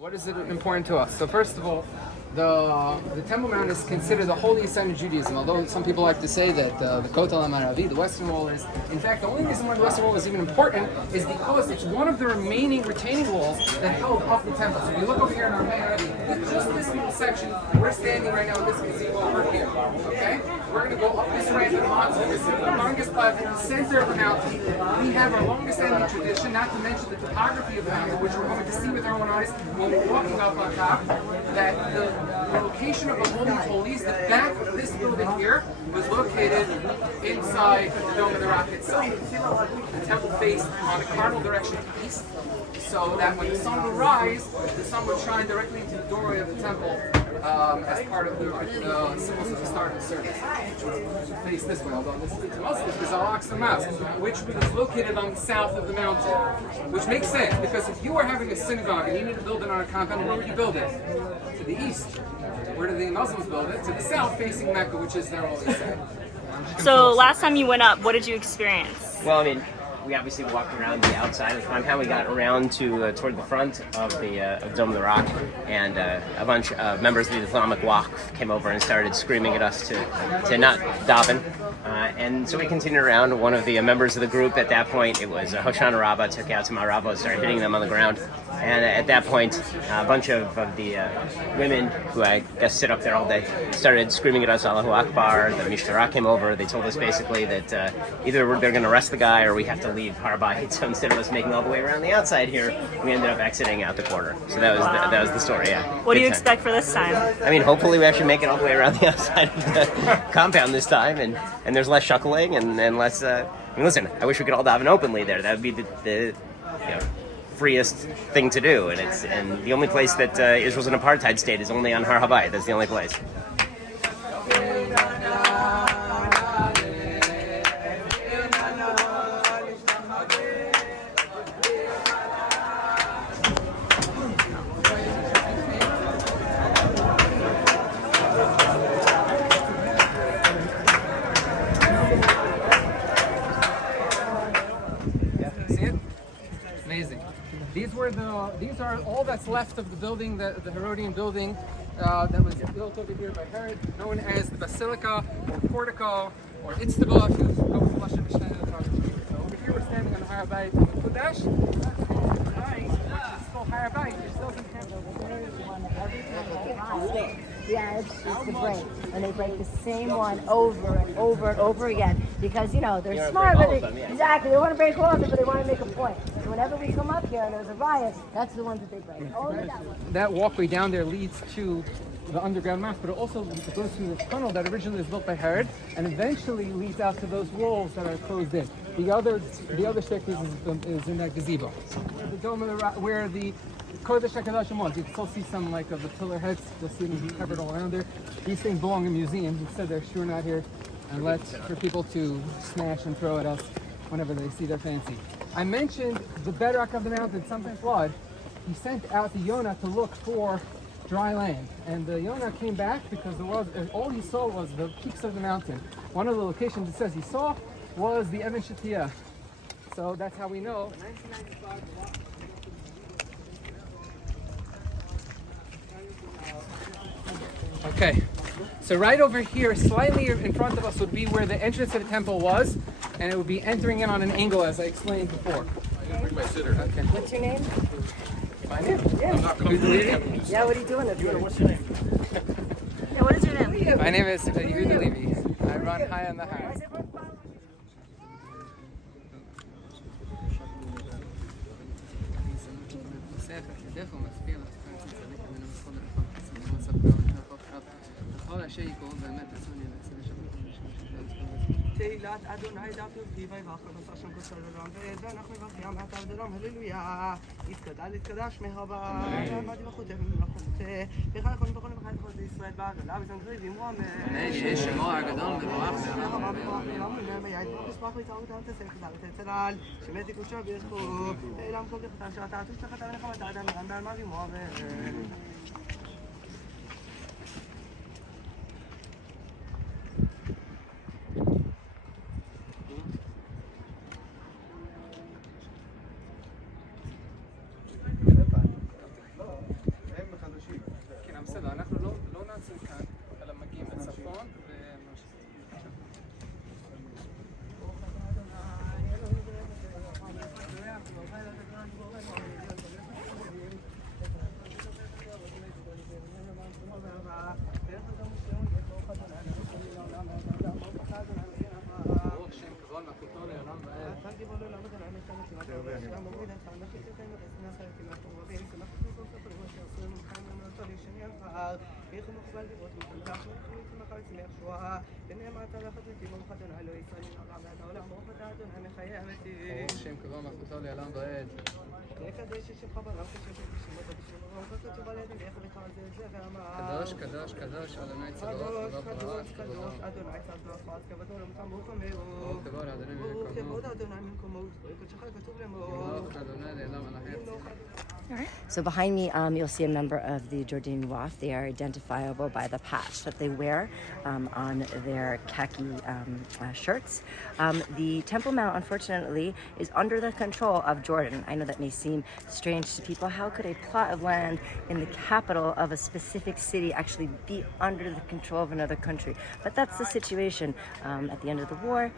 What is it important to us? So first of all, the Temple Mount is considered the holiest site in Judaism, although some people like to say that the Kotel HaMaravi, the Western Wall, is. In fact, the only reason why the Western Wall is even important is because it's one of the remaining retaining walls that held up the temple. So if you look over here in our map, just this little section, we're standing right now in this gazebo over here. Okay? We're going to go up this ramp and onto this longest platform in the center of the mountain. We have our longest standing tradition, not to mention the topography of the mountain, which we're going to see with our own eyes when we're walking up on top, that the location of the Holy of Holies, the back of this building here, was located inside the Dome of the Rock itself. The temple faced on a cardinal direction to east, so that when the sun would rise, the sun would shine directly into the doorway of the temple as part of the symbols of the start of the service. Face this way, although this is to Muslims, is Al-Aqsa Mosque, which is located on the south of the mountain, which makes sense because if you are having a synagogue and you need to build it on a compound, where would you build it? To the east. Where do the Muslims build it? To the south, facing Mecca, which is their holy site. So last time you went up, what did you experience? Well, I mean, we obviously walked around the outside of the compound. We got around to toward the front of the Dome of the Rock, and a bunch of members of the Islamic Waqf came over and started screaming at us to not daven. And so we continued around. One of the members of the group at that point, it was Hoshana Rabbah, took out some Arabos, started hitting them on the ground. And at that point, a bunch of the women, who I guess sit up there all day, started screaming at us, Allahu Akbar. The Mishtara came over. They told us basically that either they're going to arrest the guy or we have to leave Rabbi. So instead of us making all the way around the outside here, we ended up exiting out the corner. So that was the story, yeah. What do you expect for this time? I mean, hopefully we actually make it all the way around the outside of the compound this time, and there's less shuckling and less... I mean, listen, I wish we could all daven openly there. That would be the freest thing to do, and the only place that Israel's an apartheid state is only on Har Habayit. That's the only place. These are all that's left of the building, the Herodian building that was built over here by Herod, known as the Basilica or Portico or Itztaba. If you go with Lashon Mishnah, so over here we're standing on Har Habayit in Kudash, which is still Har Habayit. It still doesn't have the Arabs used to break, and they break the same one over and over and over again because they're smart, but exactly they want to break all of it, but they want to make a point. So whenever we come up here and there's a riot, that's the ones that they break. Only that one. That walkway down there leads to the underground mosque, but it also goes through this tunnel that originally was built by Herod, and eventually leads out to those walls that are closed in. The other staircase is in that gazebo. The Dome of the Rock, where the Kodesh HaKadoshim was. You can still see some of the pillar heads. You'll see them covered all around there. These things belong in museums. Instead, they're sure not here, and left for people to smash and throw at us whenever they see their fancy. I mentioned the bedrock of the mountain, something flood. He sent out the Yonah to look for dry land, and the Yonah came back because all he saw was the peaks of the mountain. One of the locations it says he saw was the Even Shatia. So that's how we know. 1995. Okay, so right over here, slightly in front of us, would be where the entrance to the temple was, and it would be entering in on an angle, as I explained before. Okay. What's your name? My name? Yeah. Yeah, what are you doing up here? What's your name? Yeah, what is your name? My name is Yehuda Levi. I run High on the Har. תהילת אדוני דף י"ג ואחר בשם כוסר לרם ואנחנו מברכים את עבדרם הללויה יתקדש מהבא ועמדי וחותם ומלאכותה וכן יכולים בכל מבחן כל ישראל בעגלה וזנגרי ואמרו אמן יש שמו הגדול מבורך הרמה מבורך ולאום ומייד ושפח ויצרות את הסך דרת אצלל שמת יקושו ויזכו אילם כל כחתה שעתה תשתחתה ונחמת האדם מרן בעלמה ואמרו אמן שם קבוע מלכותו לעולם ועד. קדוש, קדוש, קדוש, אדוני צבאות, קדוש, קדוש, אדוני צבאות, כבודו למקום ומאור. כבוד אדוני ממקומו, קודשך כתוב לאמור. So behind me, you'll see a member of the Jordanian Waqf. They are identifiable by the patch that they wear on their khaki shirts. The Temple Mount, unfortunately, is under the control of Jordan. I know that may seem strange to people. How could a plot of land in the capital of a specific city actually be under the control of another country? But that's the situation. At the end of the war,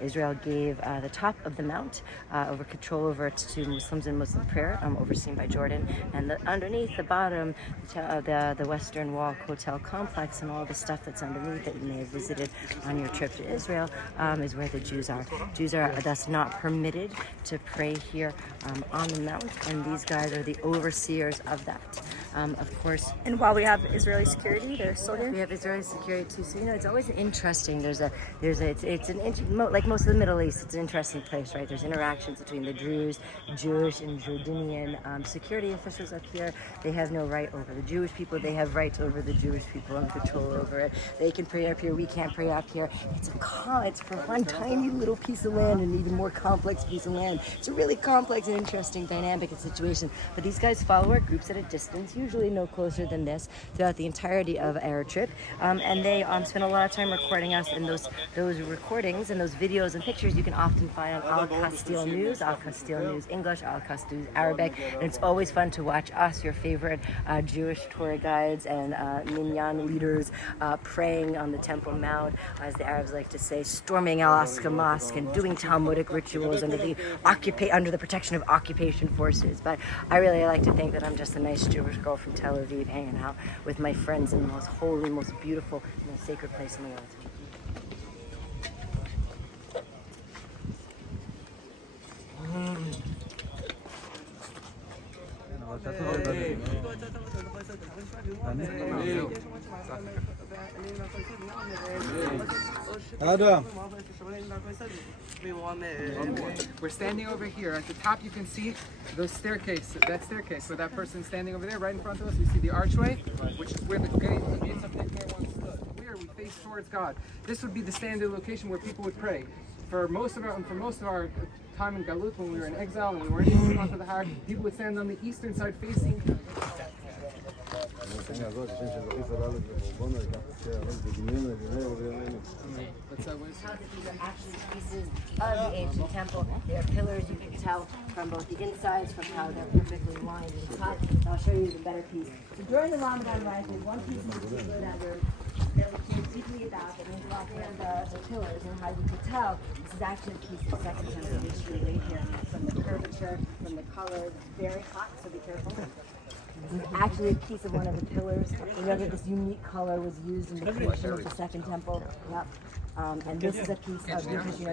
Israel gave the top of the mount over control over it to Muslims and Muslim prayer, overseen by Jordan, and underneath the bottom, the Western Wall Hotel complex and all the stuff that's underneath that you may have visited on your trip to Israel is where the Jews are. Jews are thus not permitted to pray here on the mount, and these guys are the overseers of that. Of course. And while we have Israeli security, they're still here? We have Israeli security too. So, it's always interesting. Like most of the Middle East, it's an interesting place, right? There's interactions between the Jewish and Jordanian security officials up here. They have no right over the Jewish people. They have rights over the Jewish people and control over it. They can pray up here. We can't pray up here. It's for one tiny little piece of land, an even more complex piece of land. It's a really complex and interesting dynamic and situation. But these guys follow our groups at a distance, usually no closer than this, throughout the entirety of our trip. And they spend a lot of time recording us, and those recordings and those videos and pictures you can often find on Al Castile News, Al Castile News English, Al Castile News Arabic. And it's always fun to watch us, your favorite Jewish tour guides and minyan leaders praying on the Temple Mount, as the Arabs like to say, storming Al-Aqsa Mosque and doing Talmudic rituals under the protection of occupation forces. But I really like to think that I'm just a nice Jewish girl from Tel Aviv hanging out with my friends in the most holy, most beautiful, most sacred place in the world. We're standing over here. At the top you can see that staircase where that person's standing over there right in front of us. We see the archway, which is where the gate of the there once stood. Here we face towards God. This would be the standard location where people would pray. For most of our time in Galut, when we were in exile and we weren't able On The Har, people would stand on the eastern side facing. These are actually pieces of the ancient temple. They are pillars, you can tell from both the insides, from how they're perfectly lined and cut. I'll show you the better piece. So during the Ramadan rite, there's one piece in particular that we came deeply about, and we brought there the pillars, and how you could tell this is actually a piece of second temple history right here. From the curvature, from the color, it's very hot, so be careful. This is actually a piece of one of the pillars. Remember, this unique color was used in the creation of the second temple. Yep. And this is a piece of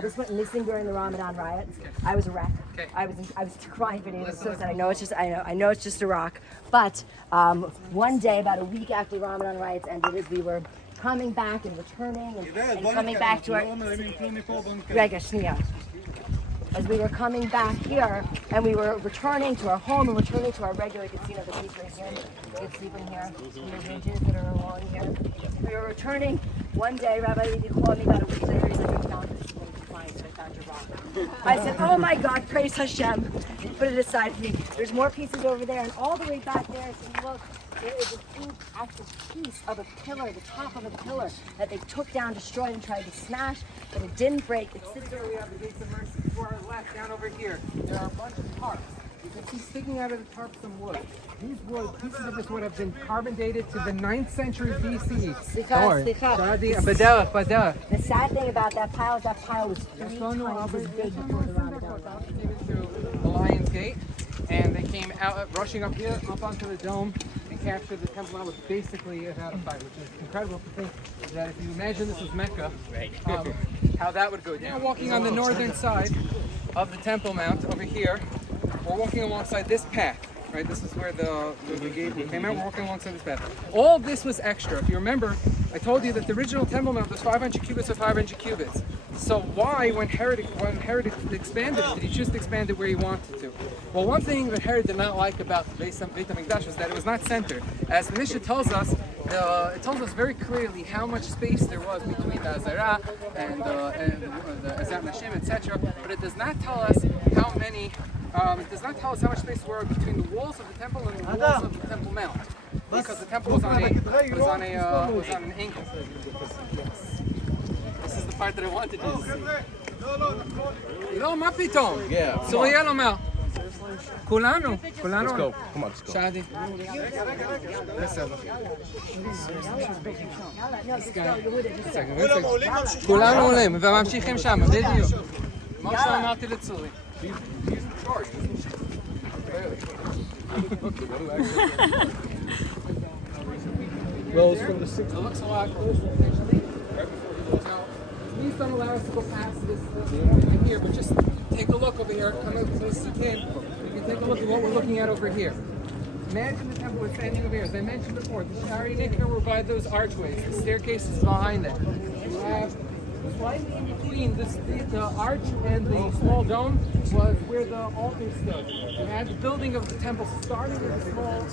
this went missing during the Ramadan riots. I was a wreck. I was crying for days. I was so sad. I know it's just a rock. But one day, about a week after the Ramadan riots ended, as we were coming back and returning and coming back to our as we were coming back here and we were returning to our home and returning to our regular casino, the piece right here, kids sleeping here, the benches that are along here. We were returning one day, Rabbi Levi called me about a week later, he's like, I found this one to find, so I found your rock. I said, oh my God, praise Hashem. Put it aside for me. There's more pieces over there, and all the way back there, if you look, there is a huge actual piece of a pillar, the top of a pillar, that they took down, destroyed, and tried to smash, but it didn't break. It sits there. We have the gates of mercy to our left, down over here. There are a bunch of tarps. You can see sticking out of the tarp some wood. These pieces of this wood have been carbon dated to the 9th century BC. The sad thing about that pile is that pile was 3 times as big before the Ramadan. Came into the Lion's Gate, and they came out rushing up here, up onto the dome, and captured the Temple Mount, which basically is out of sight, which is incredible to think that if you imagine this was Mecca, how that would go down. Now walking on the northern side, of the Temple Mount over here. We're walking alongside this path, right? This is where the gate came out. We're walking alongside this path. All of this was extra. If you remember, I told you that the original Temple Mount was 500 cubits of 500 cubits. So why, when Herod expanded it, did he just expand it where he wanted to? Well, one thing that Herod did not like about the Beit HaMikdash was that it was not centered. As the Mishnah tells us, it tells us very clearly how much space there was between the Azara and the Azat Nashim, etc. But it does not tell us how many. It does not tell us how much space there were between the walls of the temple and the walls of the Temple Mount, because the temple was on an angle. This is the part that I wanted you to see. לא, מה פתאום? צוריה לא מה? כולנו. Let's go. Come on, let's go. שאדי. כולנו עולים וממשיכים שם, בדיוק. מה שאמרתי לצורי. Well, it's from the 60s. It looks a lot closer, actually. Please don't allow us to go past this in here, but just take a look over here. Come up close as you can. You can take a look at what we're looking at over here. Imagine the temple was standing over here. As I mentioned before, the Shari Nikra were by those archways. The staircase is behind them. You have slightly in between the arch and the small dome was where the altar stood. You had the building of the temple starting with the small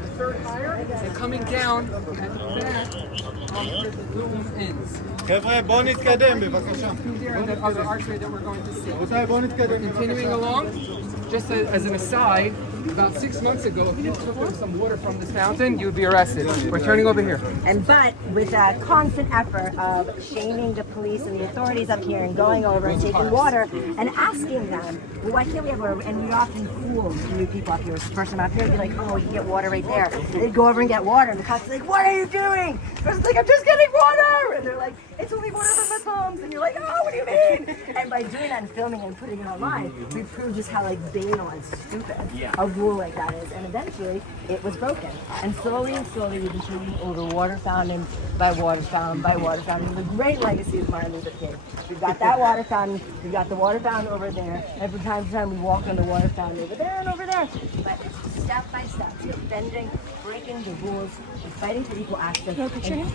the third higher and coming down at the back where the dome ends. חבר'ה, בואו נתקדם, בבקשה. Through there and that other archway that we're going to see. רבותיי, בואו נתקדם. Continuing along, just as an aside, about 6 months ago, if you took some water from this fountain, you would be arrested. We're turning over here. But with a constant effort of shaming the police and the authorities up here and going over and taking water and asking them, well, why can't we have water? And we often fool new people up here. The first time up here, they'd be like, oh, you can get water right there. And they'd go over and get water, and the cops are like, what are you doing? The person's like, I'm just getting water! And they're like, it's only water from Muslims. And you're like, oh, what do you mean? And by doing that and filming and putting it online, we prove just how like banal and stupid a rule like that is. And eventually, it was broken. And slowly, we've been taking over water fountain by water fountain by water fountain. The great legacy of Martin Luther King. We've got that water fountain. We've got the water fountain over there. And from time to time, we walk on the water fountain over there and over there. But it's step by step, bending, breaking the rules, and fighting for equal access. And taking the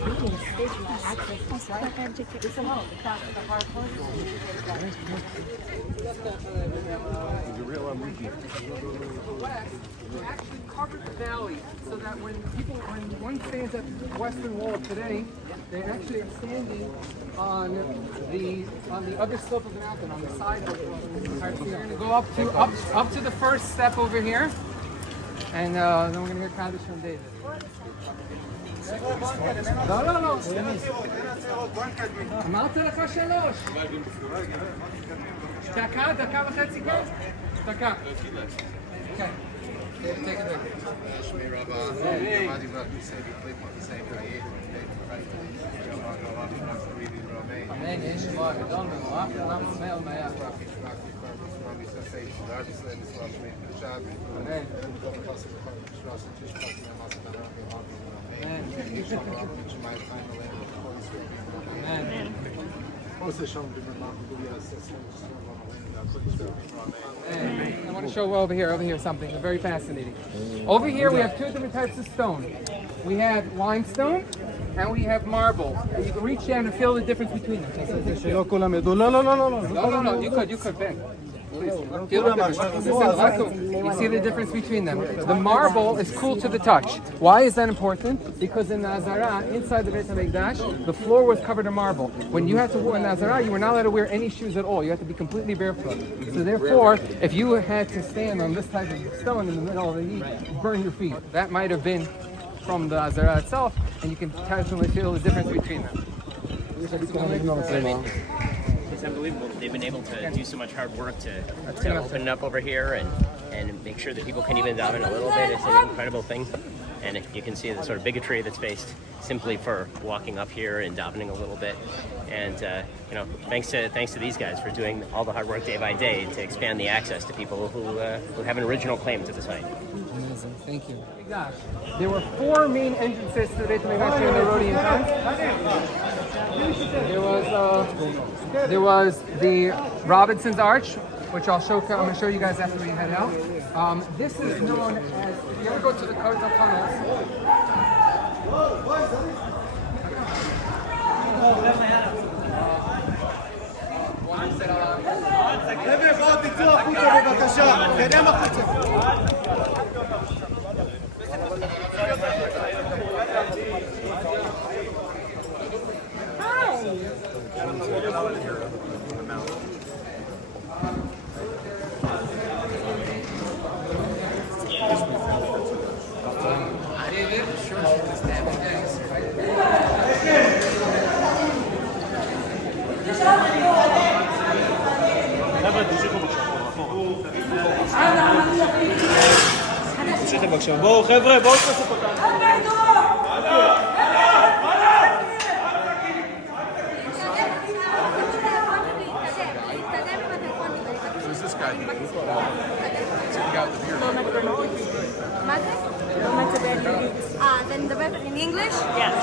state for access. It's a home. It's not the hard part. We actually covered the valley so that when one stands at the western wall today, they're actually standing on the other slope of the mountain, on the side of the mountain. All right, so you're going to go up to the first step over here, and then we're going to hear Kaddish from David. לא. אמרתי לך 3. דקה וחצי כן? דקה. כן. Take it there. שמי רבה, למדתי אמן, יש שמוע גדול ומואף, עולם שמח ומאח. I want to show over here something very fascinating. Over here we have two different types of stone. We have limestone and we have marble. You can reach down and feel the difference between them. No, you could, Ben. Please. Feel the difference. You see the difference between them. The marble is cool to the touch. Why is that important? Because in the Azara, inside the Beit HaMikdash, the floor was covered in marble. When you had to wear in the Azara, you were not allowed to wear any shoes at all. You had to be completely barefoot. So therefore, if you had to stand on this type of stone in the middle of the heat, burn your feet. That might have been from the Azara itself, and you can definitely feel the difference between them. It's unbelievable that they've been able to do so much hard work to open it up over here and make sure that people can even dive in a little bit. It's an incredible thing. and you can see the sort of bigotry that's faced simply for walking up here and davening a little bit. And thanks to these guys for doing all the hard work day by day to expand the access to people who have an original claim to the site. Amazing, thank you. There were 4 main entrances to Beit Hamikdash during the Rodian times. There was the Robinson's Arch, which I'm going to show you guys after we head out. This is known as, if you ever go to the Kotel tunnels, חבר'ה, בואו תצאו החוצה בבקשה. תתקדם החוצה. תמשיכו בבקשה. בואו חבר'ה, בואו תעשו פה כאן. Who's this guy? It's a guy with the beard. מה זה? זה נדבר in English? Yes.